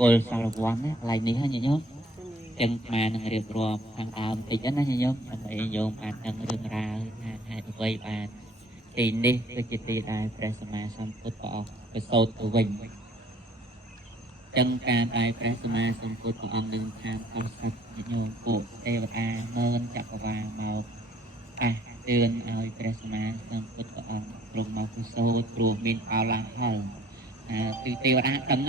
គល់សារវ័នកន្លែងនេះហ្នឹងញោមចឹងមកនឹងរៀបរាប់ខាងដើមតិចណាញោមដើម្បីញោមអាចដឹងរឿងរ៉ាវថាហេតុអ្វីបានទីនេះគឺជាទីដែលព្រះសម្មាសម្ពុទ្ធព្រះអង្គប្រសូតទៅវិញចឹងការដែលព្រះសម្មាសម្ពុទ្ធព្រះអង្គនឹងថាអស់សត្វញោមពួកទេវតាមើលចក្រវាលមកអះទឿនឲ្យព្រះសម្មាសម្ពុទ្ធព្រះអង្គទ្រង់មកប្រសូតព្រោះមានបោឡាផលគឺទេវតាដឹង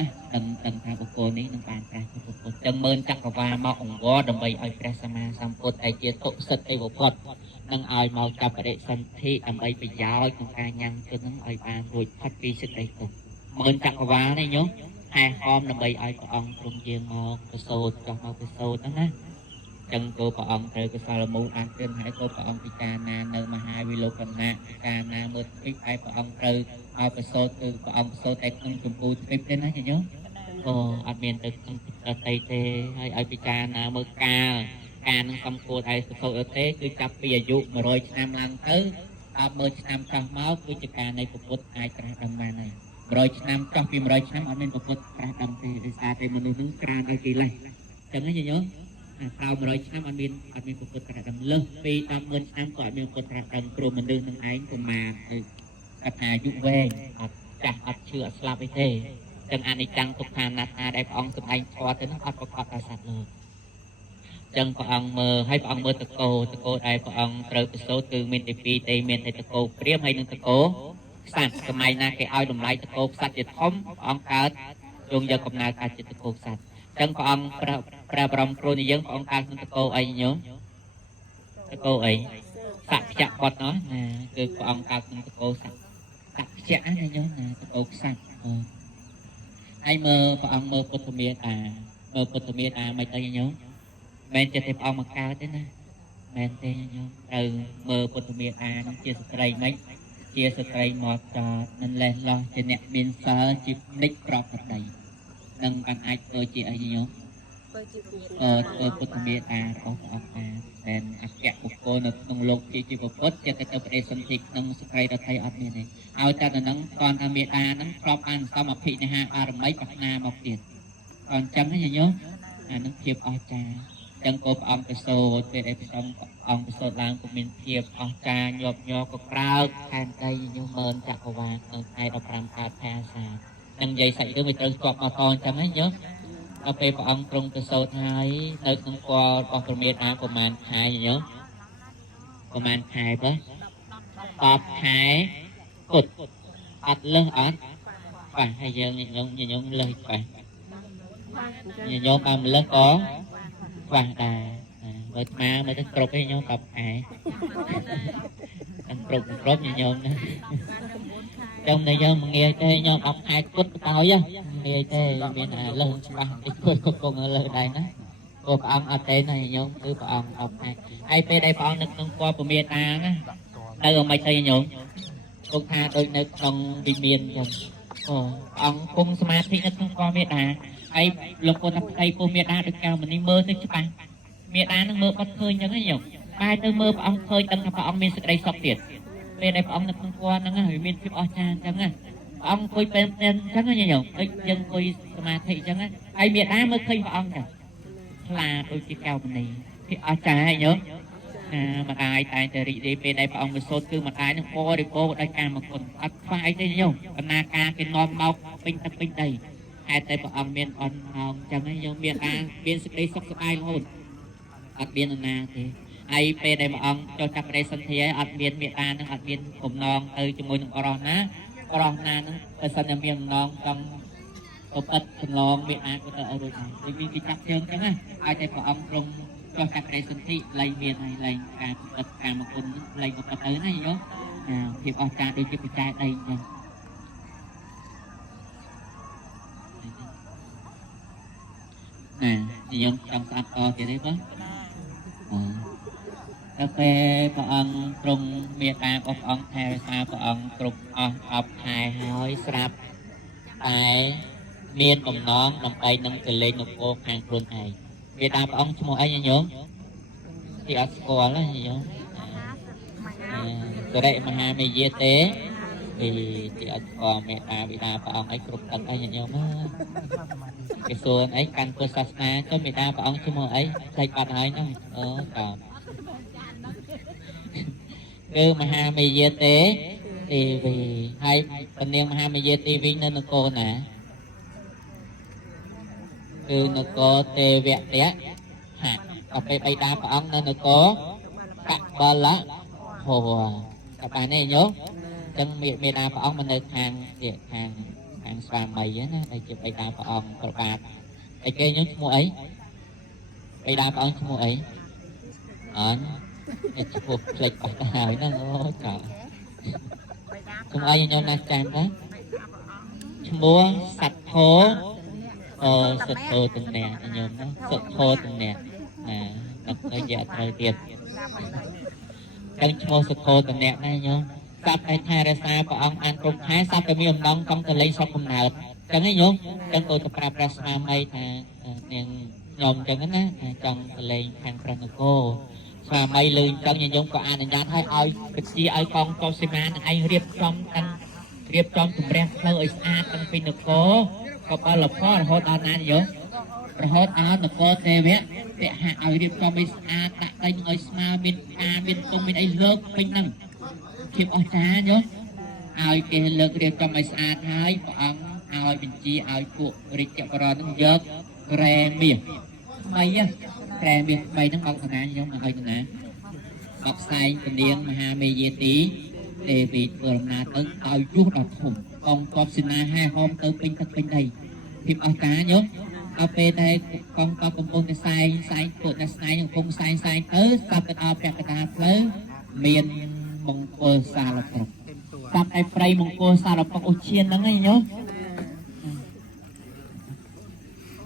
ថាបុគ្គលនេះនឹងបានព្រះពុទ្ធចឹងមើលចក្រវាលមកអង្វរដើម្បីឲ្យព្រះសម្មាសម្ពុទ្ធឯជាទុសិទ្ធទេវពុទ្ធនឹងឲ្យមកចាប់បដិសន្ធិដើម្បីប្រយោជន៍ក្នុងការញ៉ាំងទឹកនឹងឲ្យបានរួចផុតពីសេចក្តីទុក្ខមើលចក្រវាលនេះញោមហែហោមដើម្បីឲ្យព្រះអង្គទ្រង់យាងមកប្រសូតចុះមកប្រសូតហ្នឹងណាចឹងក៏ព្រះអង្គត្រូវកុសលមូលអានទិនហើយក៏ព្រះអង្គពិចារណានៅមហាវិលោកណៈពិចារណាមើលពីឯព្រះអង្គត្រូវឲ្យប្រសូតគឺព្រះអង្គប្រសូតតែក្នុងចម្ពោះទ្វីបទេណាញោមអត់មានទៅក្នុងអតីតទេហើយឲ្យពិចារណាមើលការនឹងសំគួរឲ្យប្រសូតអត់ទេគឺចាប់ពីអាយុ100ឆ្នាំឡើងទៅដល់10000ឆ្នាំចុះមកគឺជាការនៃពុទ្ធអាចត្រាស់ដឹងបានហើយ100ឆ្នាំចុះពី100ឆ្នាំអត់មានពុទ្ធត្រាស់ដឹងទេដោយសារតែមនុស្សនឹងក្រានដោយកិលេសចឹងណាញោមក្រៅ100ឆ្នាំអត់មានពុទ្ធត្រាស់ដឹងលើសពី100,000ឆ្នាំក៏អត់មានពុទ្ធត្រាស់ដឹងព្រោះមនុស្សនឹងឯងប្រមាណគឺគាត់ថាអាយុវែងអត់ចាស់អត់ឈឺអត់ស្លាប់អីទេចឹងអនិច្ចំទុក្ខអនត្តាដែលព្រះអង្គសម្ដែងធម៌ទៅនោះអត់ប្រកបដោយសត្វលោកចឹងព្រះអង្គមើលហើយព្រះអង្គមើលតកោដែលព្រះអង្គត្រូវប្រសូតគឺមានតែពីរទេមានតែតកោព្រាមហើយនិងតកោខ្សាត់សម័យណាគេឲ្យតម្លៃតកោខ្សាត់ជាធំព្រះអង្គកើតទ្រង់យកកំណើតកើតជាតកោខ្សាត់ចឹងព្រះអង្គប្រើបរមគ្រូនៃយើងព្រះអង្គកើតក្នុងតកោអីញោមតកោអីសក្យបត់ណាគឺព្រះអង្គកើតក្នុងតកោសក្យណាញោមណាតកោខ្សាត់ហើយមើលព្រះអង្គមើលពុទ្ធមេតាមិនទៅញោមមិនចេះតែព្រះអង្គមកកើតទេណាមែនទេញោមត្រូវមើលពុទ្ធមេតានឹងជាស្ត្រីមិនជាស្ត្រីមកចតមិនលេះលោះជាអ្នកមានសិលជានិច្ចប្រកបដីនឹងបានអាចធ្វើជាអីញោមធ្វើពុទ្ធមេតារបស់ព្រះអង្គបានតែអគ្គបុគ្គលនៅក្នុងលោកជាពុទ្ធជាទៅប្រទេសសន្ធិក្នុងសក្តិរដ្ឋ័យអត់មានទេឲ្យតែទៅនឹងតនថាមេតានឹងគ្របបានសមអភិនិហាបារមីប្រាថ្នាមកទៀតអញ្ចឹងណាញោមអានឹងភាពអស្ចារ្យចឹងក៏ព្រះអង្គប្រសូតពេលដែលព្រះអង្គប្រសូតឡើងក៏មានភាពអស្ចារ្យញាប់ញ័រក៏ក្រើកខែនដីញោមមើលចក្រវាលនៅថ្ងៃ15កើតខែអាសាឍនឹងនិយាយសាច់រឿងវាត្រូវស្ទាប់មកតអញ្ចឹងណាញោមដល់ពេលព្រះអង្គទ្រង់ប្រសូតហើយនៅក្នុងគល់របស់ព្រះមេតាប្រមាណខែញោមប្រមាណខែបើ10ខែពុតអត់លើសអត់បាទហើយយើងញោមលើសបាទញោមបានលើសក៏បាទដែរមើលស្មាមើលទៅគ្រប់ឯងញោម10ខែអត់គ្រប់ញោមណាចំតែយើងមិនងាយទេញោម10ខែពុតទៅហើយងាយទេមានលើសច្បាស់តិចគង់លើសដែរណាព្រោះព្រះអង្គអត់ទេណាញោមគឺព្រះអង្គ10ខែហើយពេលដែលព្រះអង្គនៅក្នុងគល់ព្រះមេតាណាទៅអមិនទៅញោមគង់ថាដូចនៅក្នុងវិមានអញ្ចឹងព្រះអង្គគង់សមាធិនៅក្នុងគល់មេតាហើយលោកពុទ្ធផ្ទៃពោះមេតាដូចកៅមនីមើលទៅច្បាស់មេតានឹងមើលបាត់ឃើញអញ្ចឹងញោមបែរទៅមើលព្រះអង្គឃើញដឹងថាព្រះអង្គមានសេចក្តីសុខទៀតពេលដែលព្រះអង្គនៅក្នុងគល់ហ្នឹងហើយមានភាពអស្ចារ្យអញ្ចឹងព្រះអង្គអង្គុយពេលអញ្ចឹងញោមដូចយើងអង្គុយសមាធិអញ្ចឹងហើយមេតាមើលឃើញព្រះអង្គចឹងខ្លាដូចជាកៅមនីភាពអស្ចារ្យញោមម្ដាយតែងតែរីករាយពេលដែលព្រះអង្គប្រសូតគឺម្ដាយនឹងបរិបូរដោយកាមគុណអត់ខ្វះអីទេញោមបណ្ណាការគេនាំមកពេញទឹកពេញដីហេតុតែព្រះអង្គមានអន់ហោមចឹងហើយយើងមានសេចក្តីសុខសប្បាយរហូតអត់មានណាទេហើយពេលដែលព្រះអង្គចូលចាប់បដិសន្ធិហើយអត់មានមេតានឹងអត់មានបំណងទៅជាមួយនឹងបរោះណានឹងបើសិនតែមានបំណងចង់ប្រព្រឹត្តចម្លងមេតាក៏ទៅឲ្យរួចហើយដូចមានគេចាប់ជើងចឹងណាឲ្យតែព្រះអង្គទ្រង់ចោះចាប់បដិសន្ធិលែងមានហើយលែងការប្រព្រឹត្តកាមគុណលែងប្រព្រឹត្តទៅណាយោភាពអស្ចារ្យដូចជាបច្ច័យដីអញ្ចឹងខ្ញុំចង់ស្ដាប់តទៀតទេបងដល់ពេលព្រះអង្គទ្រង់មេត្តារបស់ព្រះអង្គថែរក្សាព្រះអង្គគ្រប់អស់10ខែហើយស្រាប់តែមានបំណងដើម្បីនឹងទៅលេងនគរខាងខ្លួនឯងមេត្តាព្រះអង្គឈ្មោះអីញោមទីអត់ស្គាល់ណាញោមសិរិមហាមេយាទេ vì chị ở con mẹ ta bị ta và ông ấy cục tật ấy nhiều mà cái số ấy căn cơ sát na cho mẹ ta và ông cho mơ ấy thay bạn ấy nó còn cứ mà hai mày về tế thì vì hai phần niên mà hai mày về tivi nên nó cô nè cứ nó có tê vẹn té hả ở đây bay đa và ông nên nó có cặp bờ lá hồ các bạn này nhớ chân miệng miệng đa và ông mình được hàng điện hàng xoàn mày á đây chụp bay đa và ông các bạn cái kia nhớ mua ấy bay đa và ông mua ấy ở cái chụp lịch ở tại nó trời chúng ai nhau na chan đó mua sạch thố sạch thô từng nè nhôm nó sạch thô từng nè nó có dạ thời tiết chân mua sạch thô từng nè này nhôm sắp ai thay ra xa và ông ăn cùng thái sắp cái miếng đông trong cái lấy sọc cùng nào chân ấy nhôm chân tôi tập ra prasma mây thà nhôm chân cái á trong cái lấy hàng pranoco và mây lươn chân nhà nhôm có ăn là nhát hay ai cái gì ai con xem anh riệp trong tăng riệp trong tụm rem khơi ấy xa tăng pin được có bao lộc có hốt ăn ăn nhớ hốt ăn được có tê vẽ tệ hạ ở riệp trong ấy xa tạ tay người smart bên bên công bên ấy lợt bên năng kịp ở cha nhớ ai kê lợt riệp trong ấy xa thái ông ai bên chi ai cụ riệp chậm vào nó dớt rè miệng mày á rè miệng mày nó mong thằng nào nhớ mà hơi thằng nào bọc sai tình điên mà hà mê dê tí để vì vừa làm nào tới tao rút đọt thùng con con xin na hai hôm tới pin thật pin đây phim ở cá nhớ ở bên đây con công công cái sai tụi nó sai nhưng không sai tới sao cái ao cái ta tới miền mông cô xa lập tập tập ai play mông cô xa lập tập ô chiên đó ngay nhớ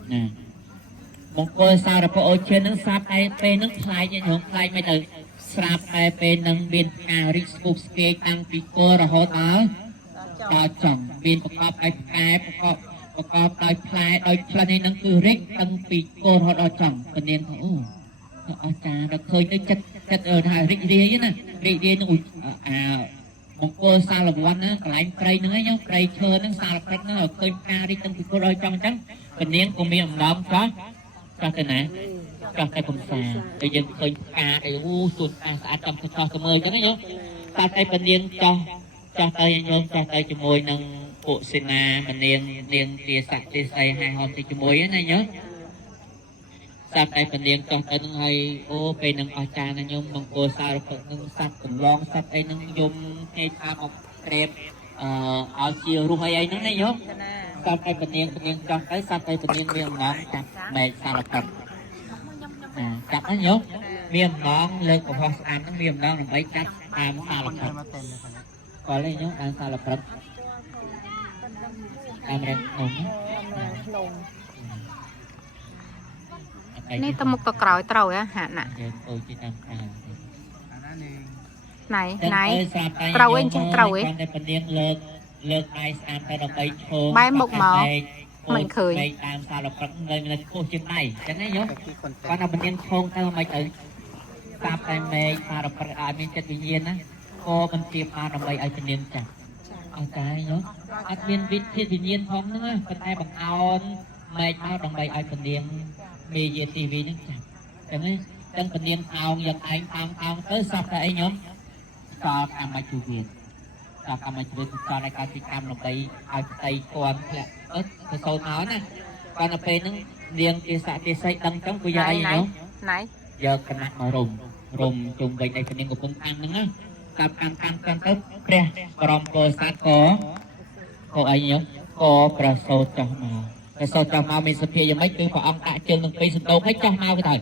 nè mông cô xa lập tập ô chiên nó sắp ai bên nó khai cho nhớ khai mấy từ sạp ai bên nâng bên cà rít scoop skate tăng phi cơ rồi hốt đó đo chồng bênประกอบ ai cáiประกอบដោយផ្លែនេះនឹងគឺរិចតាំងពីកូនរហូតដល់ចំពនាងថាអូអស្ចារ្យដល់ឃើញទៅចិត្តថារិចរាយណារិចរាយនឹងមង្គលសាលវ័នណាកន្លែងព្រៃហ្នឹងឯងព្រៃឈើហ្នឹងសាលព្រឹកហ្នឹងឃើញផ្ការិចតាំងពីកូនដល់ចំអញ្ចឹងពនាងក៏មានអំណងចោះទៅណាចោះទៅកំសាតែយើងឃើញផ្កាអីសួនផ្កាស្អាតចំចោះទៅមើលអញ្ចឹងណាតែពនាងចោះទៅញោមចោះទៅជាមួយនឹងពុសេនាមនាងនាងជាស័ក្តិទេស័យហើយហត់ទៅជាមួយណាញោមសាប់តែពនាងចោះទៅនឹងហើយអូពេលនឹងអស្ចារ្យណាញោមមង្គលសារពឹកនឹងសัตว์កំឡងសัตว์អីនឹងយំគេថាមកក្រេបឲ្យជារស់អីហ្នឹងណាញោមសាប់តែពនាងចោះទៅសាប់តែពនាងមានអំណងចាប់មែកសារពឹកចាប់ណាញោមមានអំណងលើកកំហុសស្អាតហ្នឹងមានអំណងដើម្បីចាប់តាមសារពឹកcó lấy nhớ ăn sao là phật ăn đây nồngนี่ตะมุกตะกร้อยเต่าอะหะน่ะไหนเต่าเองจังเต่าเองใบหมกหมอmình khơi làm sao là phật lên cô trên này cái này nhớ con nào mình nhân thôn tao mày tự tạm tay mày sao là phật ai mình chất tự nhiên á côมันเตรียมมาทำไมไอ้เป็นเนียนจังเอาใจเนาะอัดเนียนวิทย์ที่เป็นเนียนพร้อมนึงอ่ะเป็นไอ้บังเอาไม่มาทำไมไอ้เป็นเนียนมีเยทีวีนึงจังแต่ไม่จังเป็นเนียนเอาอย่างไอ้เอาเออสับแต่ไอ้nhómก็ทำมาจูเวียนก็ทำมาจูเวียนก็ในการติดตามลงไปเอาไปก่อนแหละคือโซนน้อยนะก่อนเอาไปนึงเนียนตีสะตีไซดังจังกูยายเนาะไหนเยอะขนาดมารุมจุ่มไปในเป็นเนียนกับคนตั้งนึงอ่ะกับการตึ๊บเปรี้ยกรอมโกสัตโกไอ้เนาะโกประโสจังมามีสเปียยังไม่คือพอองค์ตะเจนลงไปสุดโตให้จังมาไปถ่าย